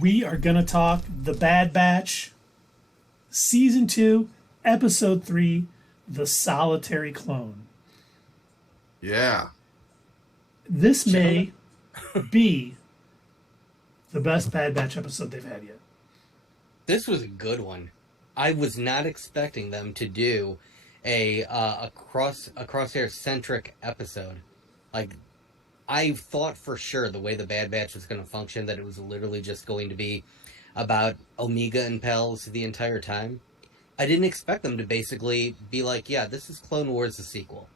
We are going to talk The Bad Batch, Season 2, Episode 3, The Solitary Clone. Yeah. This may be the best Bad Batch episode they've had yet. This was a good one. I was not expecting them to do a Crosshair centric episode. Like, I thought for sure the way the Bad Batch was going to function, that it was literally just going to be about Omega and Pels the entire time. I didn't expect them to basically be like, yeah, this is Clone Wars, the sequel.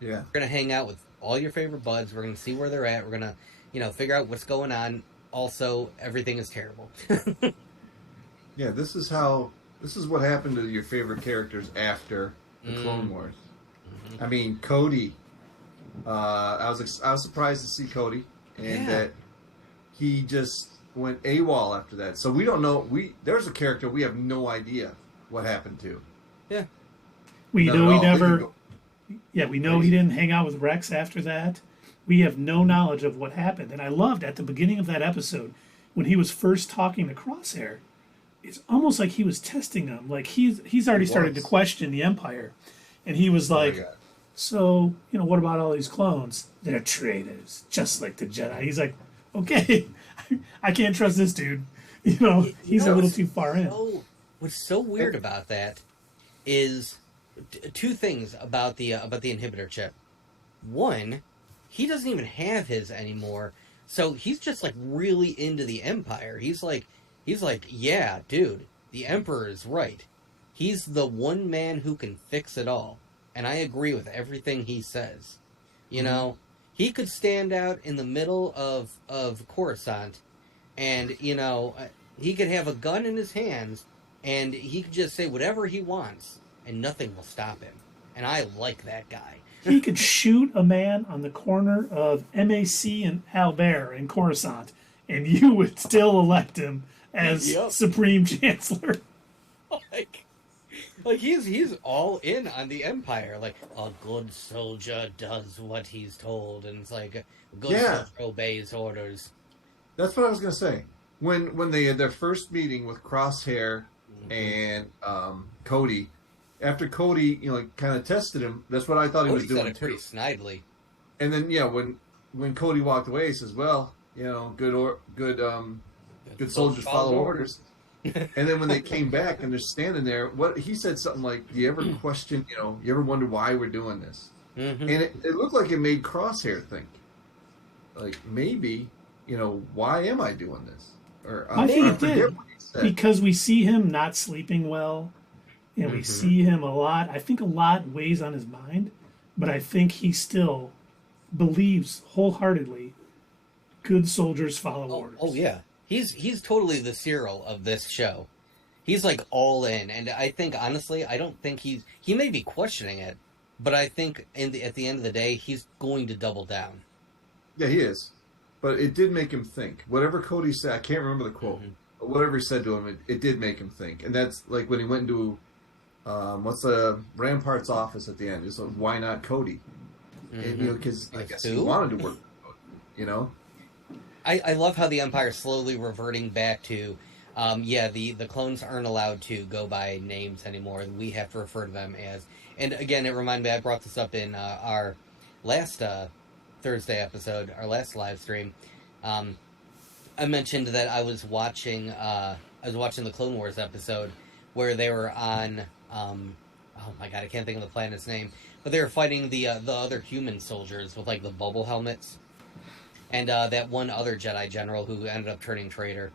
Yeah. We're going to hang out with all your favorite buds. We're going to see where they're at. We're going to, figure out what's going on. Also, everything is terrible. Yeah, this is what happened to your favorite characters after the Clone Wars. Mm-hmm. I mean, Cody. I was surprised to see Cody, and that he just went AWOL after that. So we don't know. There's a character we have no idea what happened to. Yeah, we know he never. Yeah, we know he didn't hang out with Rex after that. We have no knowledge of what happened, and I loved at the beginning of that episode when he was first talking to Crosshair. It's almost like he was testing him. Like he's already started to question the Empire, and he was like, "So what about all these clones? They're traitors, just like the Jedi." He's like, "Okay, I can't trust this dude." He's a little too far in. What's so weird about that is two things about the inhibitor chip. One, he doesn't even have his anymore, so he's just like really into the Empire. He's like, yeah, dude, the Emperor is right. He's the one man who can fix it all. And I agree with everything he says. He could stand out in the middle of Coruscant and, he could have a gun in his hands and he could just say whatever he wants and nothing will stop him. And I like that guy. He could shoot a man on the corner of MAC and Albert in Coruscant and you would still elect him as Supreme Chancellor. Like he's all in on the Empire. Like, a good soldier does what he's told, and it's like a good soldier obeys orders. That's what I was gonna say. When they had their first meeting with Crosshair and Cody, after Cody kind of tested him, that's what I thought he was doing said it pretty snidely. And then when Cody walked away, he says, "Well, good soldiers follow orders." And then when they came back and they're standing there, he said something like, "Do you ever question, you ever wonder why we're doing this?" Mm-hmm. And it looked like it made Crosshair think, like, maybe, why am I doing this? Or I think it did, because we see him not sleeping well, and we see him a lot. I think a lot weighs on his mind, but I think he still believes wholeheartedly good soldiers follow orders. Oh yeah. He's totally the Cyril of this show. He's like all in, and I think honestly, I don't think he may be questioning it, but I think at the end of the day, he's going to double down. Yeah, he is, but it did make him think. Whatever Cody said, I can't remember the quote, but whatever he said to him, it did make him think, and that's like when he went into what's the Rampart's office at the end. It's like, why not Cody? And, because I guess he wanted to work with Cody, I love how the Empire is slowly reverting back to, the clones aren't allowed to go by names anymore. We have to refer to them as... And again, it reminded me, I brought this up in our last Thursday episode, our last live stream. I mentioned that I was watching the Clone Wars episode where they were on... oh my god, I can't think of the planet's name. But they were fighting the other human soldiers with, like, the bubble helmets. And that one other Jedi general who ended up turning traitor,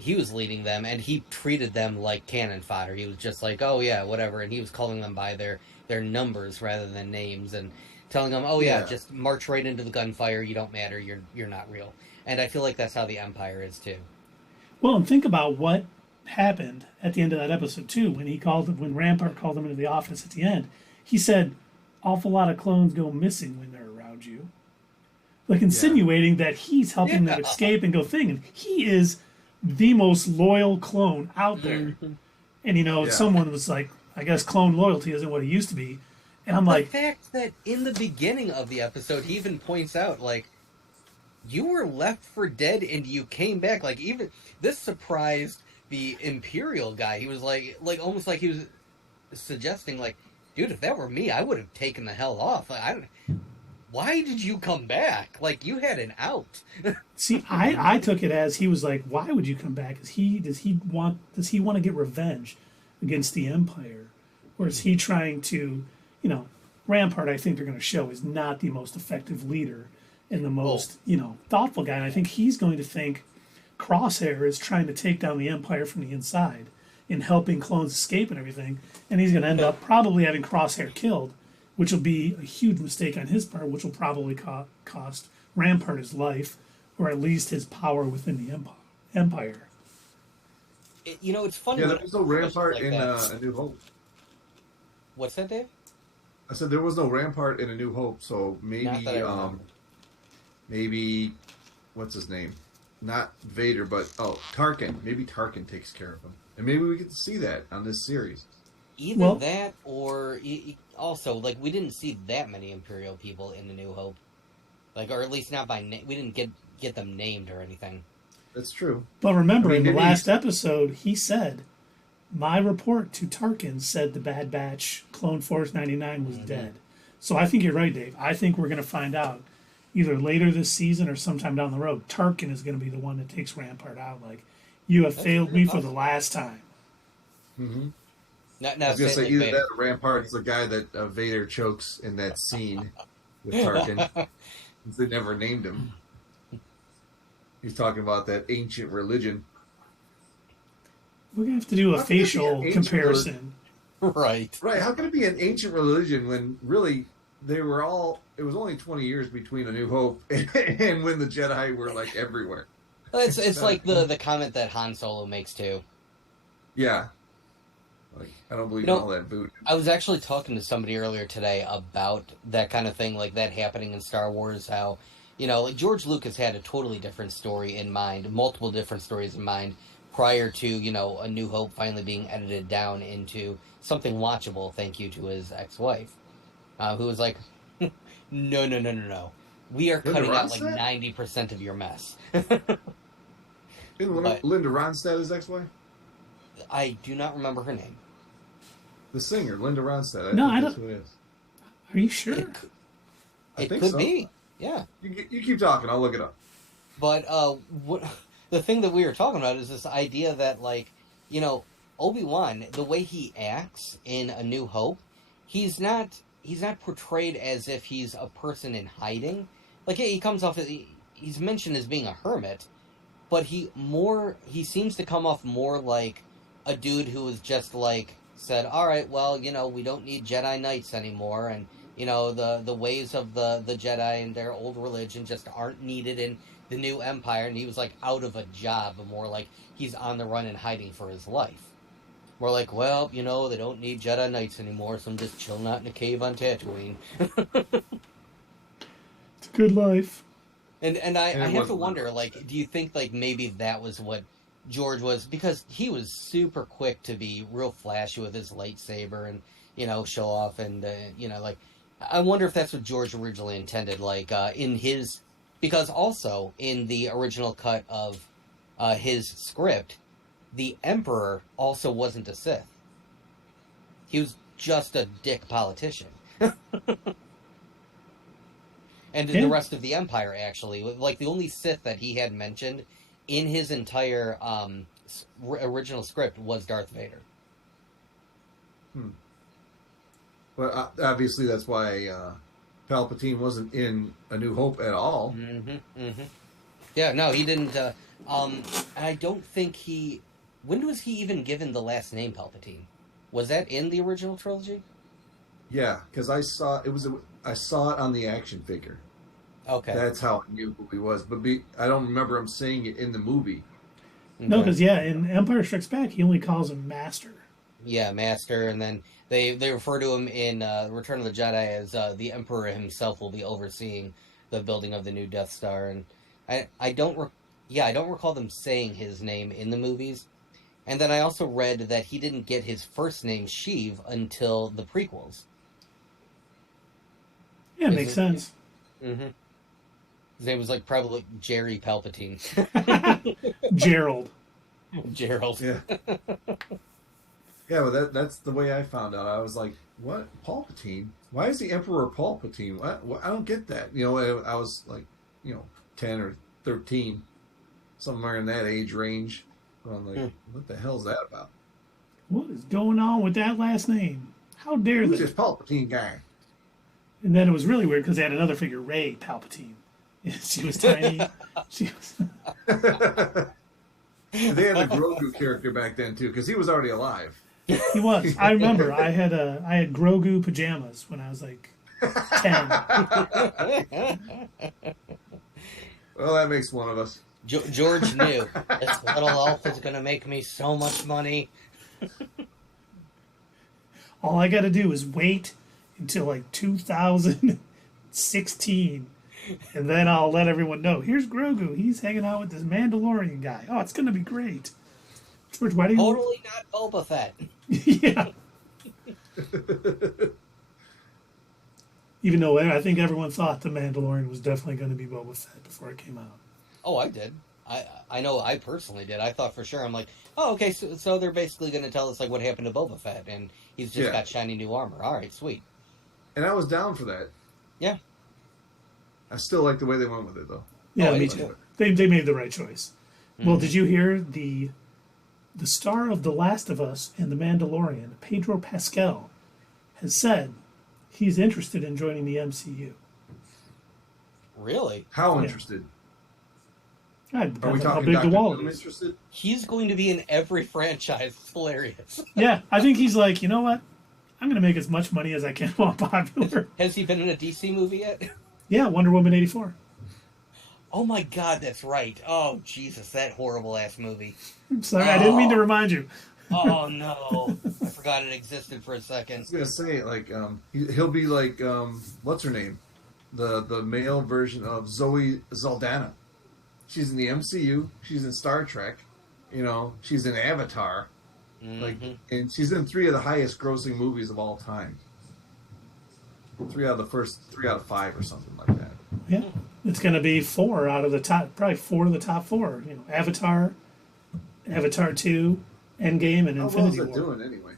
he was leading them, and he treated them like cannon fodder. He was just like, oh yeah, whatever, and he was calling them by their numbers rather than names, and telling them, oh yeah, just march right into the gunfire, you don't matter, you're not real. And I feel like that's how the Empire is too. Well, and think about what happened at the end of that episode too, when Rampart called him into the office at the end. He said, awful lot of clones go missing when they're around you. Like insinuating that he's helping them escape and go thing. And he is the most loyal clone out there. And, someone was like, I guess clone loyalty isn't what it used to be. And I'm like... The fact that in the beginning of the episode, he even points out, like, you were left for dead and you came back. Like, even this surprised the Imperial guy. He was like almost like he was suggesting, like, dude, if that were me, I would have taken the hell off. Like, I don't. Why did you come back? Like, you had an out. See, I took it as he was like, why would you come back? Does he want to get revenge against the Empire, or is he trying to, Rampart? I think they're going to show is not the most effective leader and the most thoughtful guy. And I think he's going to think Crosshair is trying to take down the Empire from the inside and helping clones escape and everything, and he's going to end up probably having Crosshair killed, which will be a huge mistake on his part, which will probably cost Rampart his life, or at least his power within the Empire. It's funny. Yeah, there was no Rampart in A New Hope. What's that, Dave? I said there was no Rampart in A New Hope, so maybe what's his name? Not Vader, but Tarkin. Maybe Tarkin takes care of him, and maybe we get to see that on this series. Either that, or also, like, we didn't see that many Imperial people in The New Hope, like, or at least not by name. We didn't get them named or anything. That's true. But remember, in the last episode, he said, "My report to Tarkin said the Bad Batch Clone Force 99 was dead." So I think you're right, Dave. I think we're going to find out either later this season or sometime down the road. Tarkin is going to be the one that takes Rampart out. Like, you have failed me for the last time. Mm-hmm. I was going to say, either that or Rampart is the guy that Vader chokes in that scene with Tarkin. They never named him. He's talking about that ancient religion. We're going to have to do a facial comparison. Right. Right. How can it be an ancient religion when really it was only 20 years between A New Hope and when the Jedi were, like, everywhere. It's like the comment that Han Solo makes, too. Yeah. Like, I don't believe in all that voodoo. I was actually talking to somebody earlier today about that kind of thing, like that happening in Star Wars, how, like George Lucas had a totally different story in mind, multiple different stories in mind, prior to, A New Hope finally being edited down into something watchable, thank you to his ex-wife, who was like, no. We are cutting out like 90% of your mess. Isn't Linda Ronstadt his ex-wife? I do not remember her name. The singer, Linda Ronstadt. I don't. That's who it is. Are you sure? It could be. Yeah. You keep talking. I'll look it up. But the thing that we were talking about is this idea that, like, Obi-Wan, the way he acts in A New Hope, he's not portrayed as if he's a person in hiding. Like, he comes off as he's mentioned as being a hermit, but he seems to come off more like a dude who was just like said, all right, well, we don't need Jedi Knights anymore, and the ways of the Jedi and their old religion just aren't needed in the new Empire, and he was like out of a job, and more like he's on the run and hiding for his life. We're like, well, they don't need Jedi Knights anymore, so I'm just chilling out in a cave on Tatooine. It's a good life. And I have to wonder, like, do you think, like, maybe that was what George was? Because he was super quick to be real flashy with his lightsaber and, show off. And, like, I wonder if that's what George originally intended, like, in his... Because also, in the original cut of his script, the Emperor also wasn't a Sith. He was just a dick politician. And the rest of the Empire, actually. Like, the only Sith that he had mentioned in his entire original script was Darth Vader. Well, obviously that's why Palpatine wasn't in A New Hope at all. Yeah, no, he didn't. I don't think he... When was he even given the last name Palpatine? Was that in the original trilogy? Yeah, because I saw it on the action figure. Okay. That's how I knew who he was. But I don't remember him saying it in the movie. Okay. No, because, in Empire Strikes Back, he only calls him Master. Yeah, Master, and then they refer to him in Return of the Jedi as the Emperor himself will be overseeing the building of the new Death Star. And I don't recall them saying his name in the movies. And then I also read that he didn't get his first name, Sheev, until the prequels. Yeah, makes sense. His name was like probably like Jerry Palpatine. Gerald. Gerald. Yeah. Yeah, but that's the way I found out. I was like, what? Palpatine? Why is the Emperor Palpatine? What? I don't get that. You know, I was like, 10 or 13, somewhere in that age range. I'm like, what the hell's that about? What is going on with that last name? How dare Who's they? this Palpatine guy? And then it was really weird because they had another figure, Rey Palpatine. She was tiny. She was. They had a Grogu character back then too, because he was already alive. He was. I remember. I had Grogu pajamas when I was like 10. Well, that makes one of us. George knew this little elf is going to make me so much money. All I got to do is wait until like 2016, and then I'll let everyone know. Here's Grogu. He's hanging out with this Mandalorian guy. Oh, it's going to be great. George, why do you... Totally not Boba Fett. Yeah. Even though I think everyone thought the Mandalorian was definitely going to be Boba Fett before it came out. Oh, I did. I know I personally did. I thought for sure. I'm like, oh, okay, so they're basically going to tell us like what happened to Boba Fett, and he's just got shiny new armor. All right, sweet. And I was down for that. Yeah. I still like the way they went with it, though. Yeah, me too. They made the right choice. Mm-hmm. Well, did you hear the star of The Last of Us and The Mandalorian, Pedro Pascal, has said he's interested in joining the MCU. Really? How interested? Are we talking how big Dr. the wall Doom is. Interested? He's going to be in every franchise. It's hilarious. Yeah, I think he's like, you know what? I'm going to make as much money as I can while I'm popular. Has he been in a DC movie yet? Yeah, Wonder Woman 84. Oh my God, that's right. Oh, Jesus, that horrible-ass movie. I'm sorry, I didn't mean to remind you. Oh, no. I forgot it existed for a second. I was going to say, like, he'll be like, what's her name? The male version of Zoe Saldana. She's in the MCU. She's in Star Trek. She's in Avatar. Mm-hmm. And she's in 3 of the highest grossing movies of all time. 3 out of 5 or something like that. Yeah. It's going to be 4 out of the top, probably 4 of the top 4. Avatar, Avatar 2, Endgame, and Infinity War. How well is it doing anyway?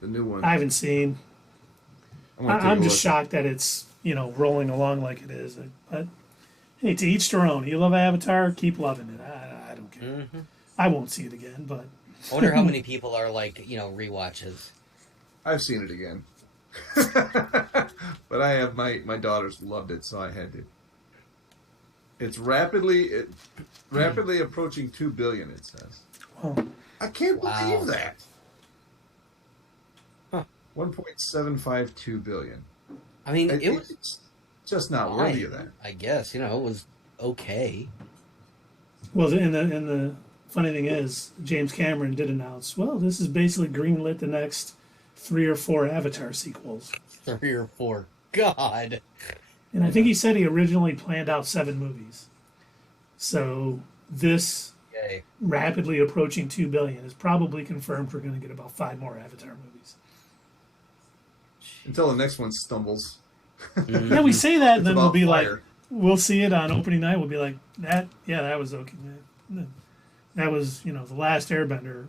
The new one. I haven't seen. I'm just shocked that it's, rolling along like it is. But, hey, to each their own. You love Avatar, keep loving it. I don't care. Mm-hmm. I won't see it again, but... I wonder how many people are like, rewatches. I've seen it again. But I have my daughters loved it, so I had to. It's rapidly approaching 2 billion, it says. Wow. I can't believe that. Huh. 1.752 billion. I mean, it was just not worthy of that. I guess, it was okay. Well, and the funny thing is, James Cameron did announce, well, this is basically greenlit the next 3 or 4 Avatar sequels. 3 or 4. God. And I think he said he originally planned out 7 movies. So this rapidly approaching 2 billion is probably confirmed we're going to get about 5 more Avatar movies. Until the next one stumbles. Yeah, we say that, and then we'll be like, we'll see it on opening night. We'll be like, that was okay. That was, The Last Airbender.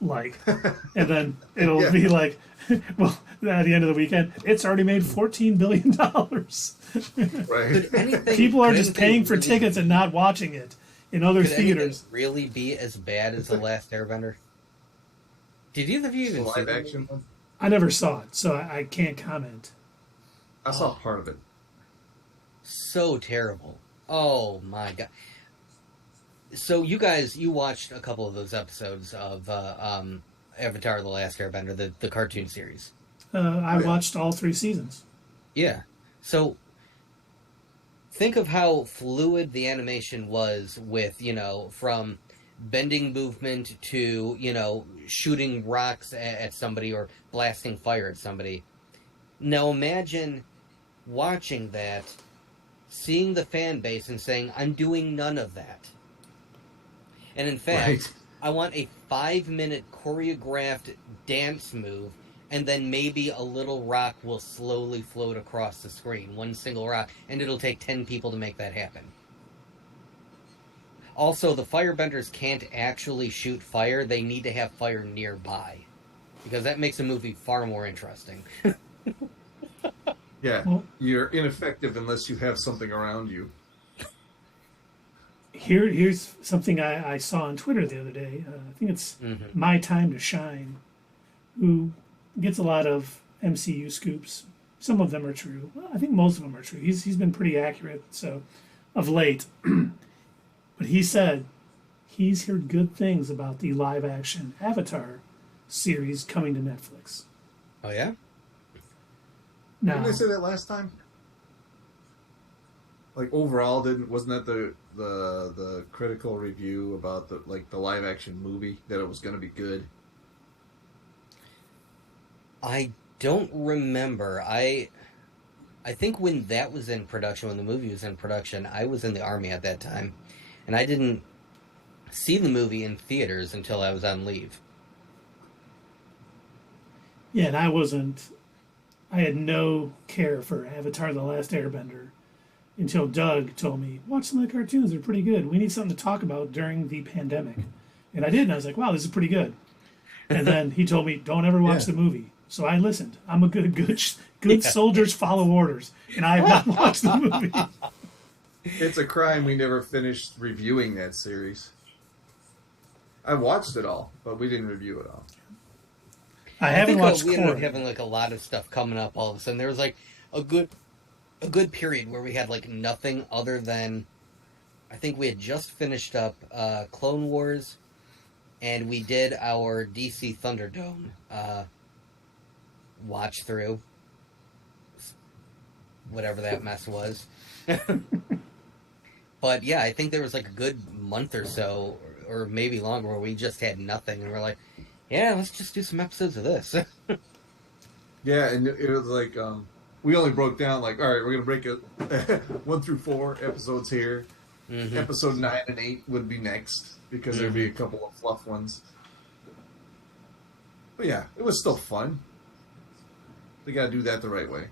And then it'll be like, well, at the end of the weekend, it's already made $14 billion. Right. People are just paying for tickets and not watching it in other theaters. Could really be as bad as The Last Airbender? Did either of you even see live action one? I never saw it, so I can't comment. I saw part of it. So terrible. Oh my God. So you watched a couple of those episodes of Avatar: The Last Airbender, the cartoon series. I watched all 3 seasons. Yeah. So think of how fluid the animation was with, from bending movement to, shooting rocks at somebody or blasting fire at somebody. Now imagine watching that, seeing the fan base and saying, I'm doing none of that. And in fact, I want a 5-minute choreographed dance move and then maybe a little rock will slowly float across the screen, one single rock, and it'll take 10 people to make that happen. Also, the firebenders can't actually shoot fire. They need to have fire nearby, because that makes the movie far more interesting. Yeah, Well, you're ineffective unless you have something around you. here's something I saw on Twitter the other day. I think it's My Time to Shine, who gets a lot of MCU scoops. Some of them are true. Well, I think most of them are true. He's been pretty accurate. So, of late, but he said he's heard good things about the live action Avatar series coming to Netflix. Oh yeah? Now, Didn't I say that last time? Like overall, wasn't that the critical review about the live action movie, that it was going to be good? I don't remember. I think when that was in production, when the movie was in production, I was in the Army at that time, and I didn't see the movie in theaters until I was on leave. yeah, and I had no care for Avatar: The Last Airbender until Doug told me, watch some of the cartoons, they're pretty good. We need something to talk about during the pandemic. And I did, and I was like, wow, this is pretty good. And then he told me, don't ever watch the movie. So I listened. I'm a good soldiers follow orders, and I have not watched the movie. It's a crime we never finished reviewing that series. I watched it all, but we didn't review it all. I haven't watched we ended up Core. having like a lot of stuff coming up all of a sudden. There was like a good period where we had like nothing other than, I think we had just finished up Clone Wars, and we did our DC Thunderdome watch through, whatever that mess was. But yeah, I think there was like a good month or so, or maybe longer, where we just had nothing, and we're like, yeah, let's just do some episodes of this. Yeah, and it was like we only broke down like, all right, we're gonna break it 1 through 4 episodes here. Mm-hmm. Episode 9 and 8 would be next, because there'd be a couple of fluff ones. But yeah, it was still fun. They got to do that the right way.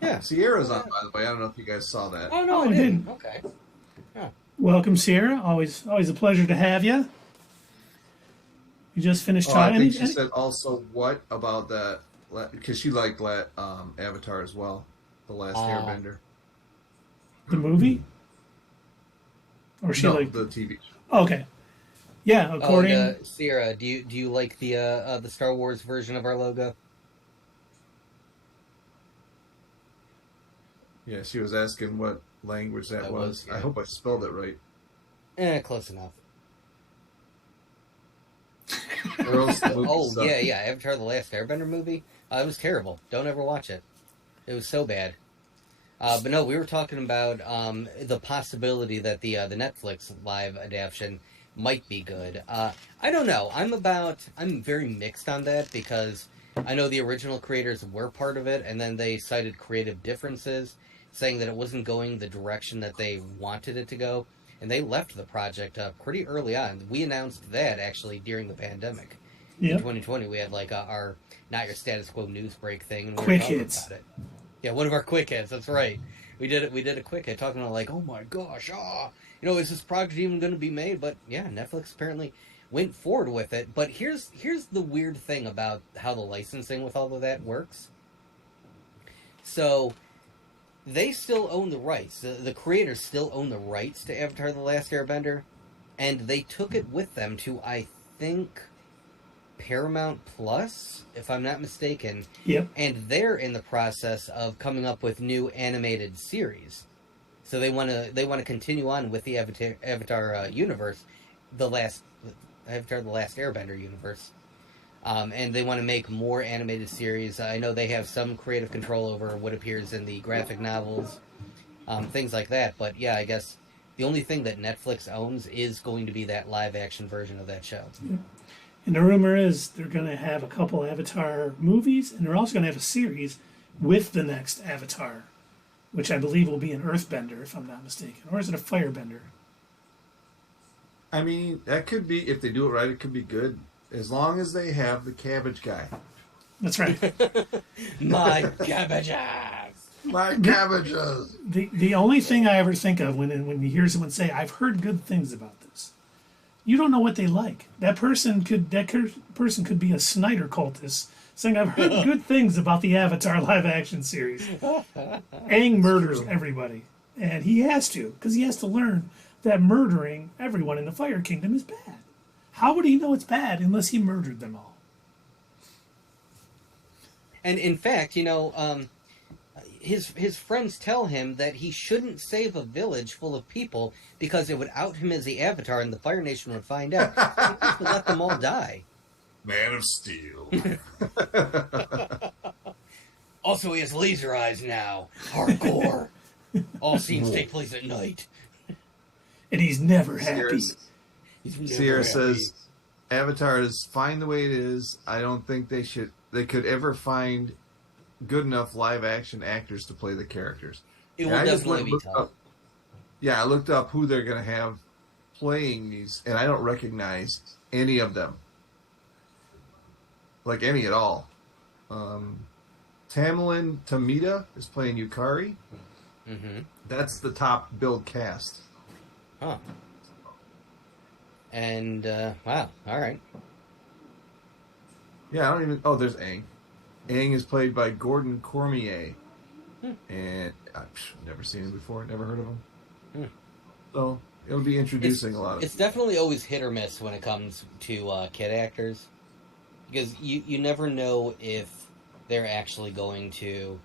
Yeah. Sierra's on, by the way. I don't know if you guys saw that. Oh no, Oh, I I didn't. didn't. Okay. Yeah. Welcome, Sierra. Always a pleasure to have you. You just finished Oh, I talking. think she said also what about that, because she liked Avatar as well, The Last Airbender. The movie? Or she No, like the TV. Oh, okay. Yeah, according Sierra, do you like the Star Wars version of our logo? Yeah, she was asking what language that was. Yeah. I hope I spelled it right. Close enough. Or else the movie Oh sucked. yeah, Avatar: The Last Airbender movie. It was terrible. Don't ever watch it. It was so bad. But no, we were talking about the possibility that the Netflix live adaptation might be good. I don't know. I'm very mixed on that, because I know the original creators were part of it, and then they cited creative differences, saying that it wasn't going the direction that they wanted it to go, and they left the project pretty early on. We announced that actually during the pandemic. In Yep. 2020, we had like our Not Your Status Quo news break thing, and we Quick were talking hits. about it. Yeah, one of our quick hits. That's right. We did a quick hit talking about like, oh my gosh, is this project even going to be made? But yeah, Netflix apparently went forward with it. But here's the weird thing about how the licensing with all of that works. So they still own the rights. The creators still own the rights to Avatar: The Last Airbender, and they took it with them to, I think, Paramount Plus, if I'm not mistaken. Yep. And they're in the process of coming up with new animated series. So they want to continue on with the Avatar universe, Avatar: The Last Airbender universe, and they want to make more animated series. I know they have some creative control over what appears in the graphic novels, things like that. But yeah, I guess the only thing that Netflix owns is going to be that live action version of that show. And the rumor is they're going to have a couple Avatar movies, and they're also going to have a series with the next Avatar, which I believe will be an Earthbender, if I'm not mistaken. Or is it a Firebender? I mean, that could be, if they do it right, it could be good. As long as they have the cabbage guy. That's right. My cabbages. My cabbages. The only thing I ever think of when you hear someone say, "I've heard good things about this," you don't know what they like. That person could be a Snyder cultist saying, "I've heard good things about the Avatar live action series." Aang murders everybody, and he has to because he has to learn that murdering everyone in the Fire Kingdom is bad. How would he know it's bad unless he murdered them all? And in fact, his friends tell him that he shouldn't save a village full of people because it would out him as the Avatar, and the Fire Nation would find out. So he has to let them all die. Man of Steel. Also, he has laser eyes now. Hardcore. All scenes take place at night. And he's never happy. Sierra says, Avatar is fine the way it is. I don't think they could ever find good enough live action actors to play the characters. It will definitely be tough. I looked up who they're going to have playing these, and I don't recognize any of them. Like any at all. Tamlin Tamita is playing Yukari. Mm-hmm. That's the top billed cast. Huh. And, wow, alright. Yeah, I don't even... Oh, there's Aang. Aang is played by Gordon Cormier. And I've never seen him before, never heard of him. So, it'll be introducing a lot of... It's definitely always hit or miss when it comes to kid actors. Because you never know if they're actually going to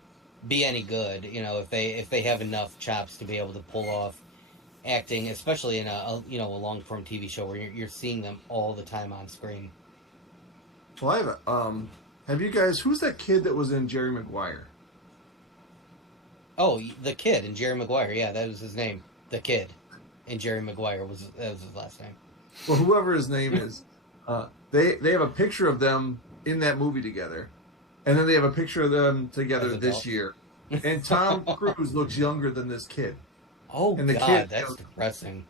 be any good, if they have enough chops to be able to pull off acting, especially in a long-form TV show where you're seeing them all the time on screen. Well, have you guys... Who's that kid that was in Jerry Maguire? Oh, the kid in Jerry Maguire. Yeah, that was his name. The kid in Jerry Maguire that was his last name. Well, whoever his name is, they have a picture of them in that movie together, and then they have a picture of them together this year. And Tom Cruise looks younger than this kid. Oh, and the God, kid, that's depressing.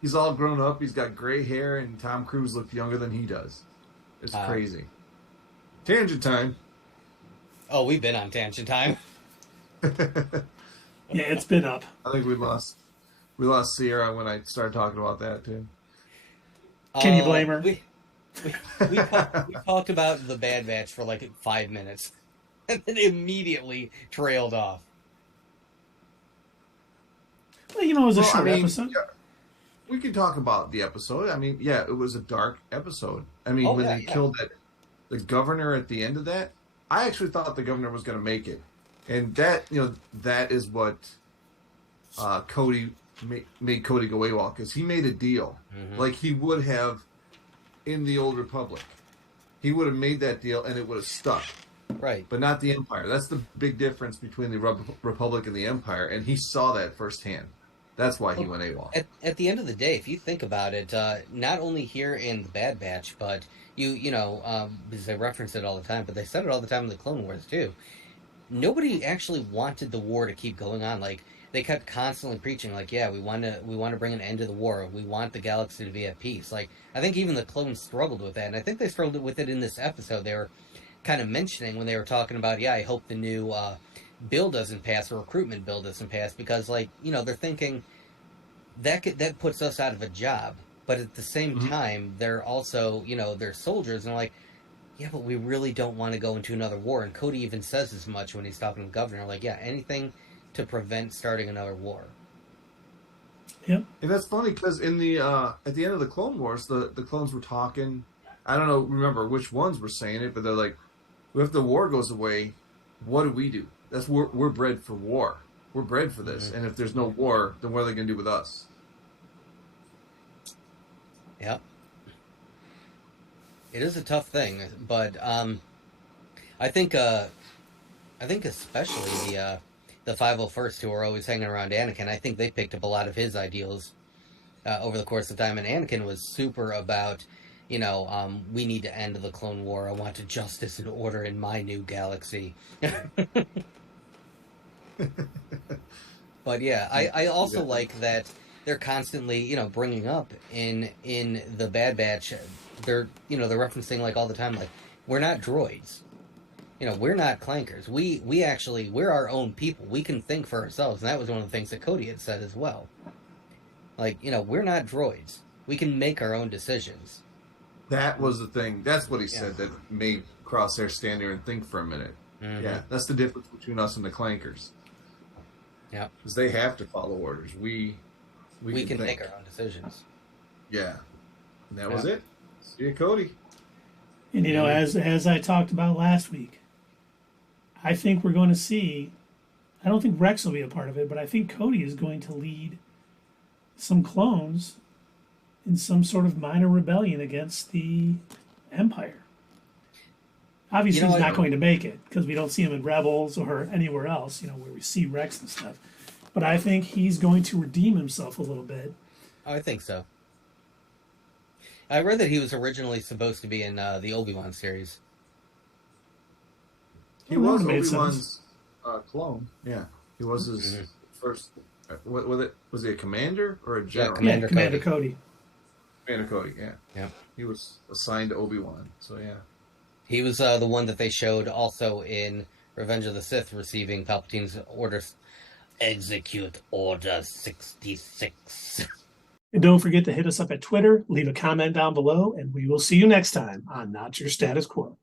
He's all grown up. He's got gray hair, and Tom Cruise looks younger than he does. It's crazy. Tangent time. Oh, we've been on tangent time. Yeah, it's been up. I think we lost Sierra when I started talking about that too. Can you blame her? We talked about the Bad Batch for like 5 minutes, and then immediately trailed off. Well, it was a short episode. Yeah, we can talk about the episode. I mean, yeah, it was a dark episode. I mean, when they killed the governor at the end of that, I actually thought the governor was going to make it. And that, that is what Cody made Cody go AWOL, because he made a deal. Mm-hmm. Like he would have in the Old Republic. He would have made that deal and it would have stuck. Right. But not the Empire. That's the big difference between the Republic and the Empire, and he saw that firsthand. That's why he went AWOL. At the end of the day, if you think about it, not only here in the Bad Batch, but because they reference it all the time, but they said it all the time in the Clone Wars too. Nobody actually wanted the war to keep going on. Like they kept constantly preaching, like, yeah, we want to bring an end to the war. We want the galaxy to be at peace. Like I think even the clones struggled with that, and I think they struggled with it in this episode. They were kind of mentioning when they were talking about, yeah, I hope the new bill doesn't pass, or recruitment bill doesn't pass, because they're thinking that puts us out of a job. But at the same time, they're also, they're soldiers, and they're like, yeah, but we really don't want to go into another war. And Cody even says as much when he's talking to the governor, like, yeah, anything to prevent starting another war. Yep. And that's funny because in the at the end of the Clone Wars, the clones were talking. I don't remember which ones were saying it, but they're like, well, if the war goes away, what do? We're bred for war. We're bred for this. Mm-hmm. And if there's no war, then what are they going to do with us? Yep. It is a tough thing, but I think especially the 501st, who are always hanging around Anakin, I think they picked up a lot of his ideals over the course of time. And Anakin was super about, we need to end the Clone War. I want justice and order in my new galaxy. But yeah, I also like that they're constantly, bringing up in the Bad Batch. They're referencing like all the time, like, we're not droids. we're not clankers. We're our own people. We can think for ourselves, and that was one of the things that Cody had said as well. Like, we're not droids. We can make our own decisions. That was the thing. That's what he said that made Crosshair stand there and think for a minute. Mm-hmm. Yeah, that's the difference between us and the clankers. Yeah, because they have to follow orders. We can make our own decisions. Yeah, and that was it. See you, Cody. And as I talked about last week, I think we're going to see. I don't think Rex will be a part of it, but I think Cody is going to lead some clones in some sort of minor rebellion against the Empire. Obviously, he's not going to make it because we don't see him in Rebels or anywhere else, where we see Rex and stuff. But I think he's going to redeem himself a little bit. I think so. I read that he was originally supposed to be in the Obi-Wan series. He was Obi-Wan's clone. Yeah, he was his first. Was he a commander or a general? Yeah, Commander Cody. Commander Cody. Yeah. He was assigned to Obi-Wan. So yeah. He was the one that they showed also in Revenge of the Sith, receiving Palpatine's orders. Execute Order 66. And don't forget to hit us up at Twitter, leave a comment down below, and we will see you next time on Not Your Status Quo.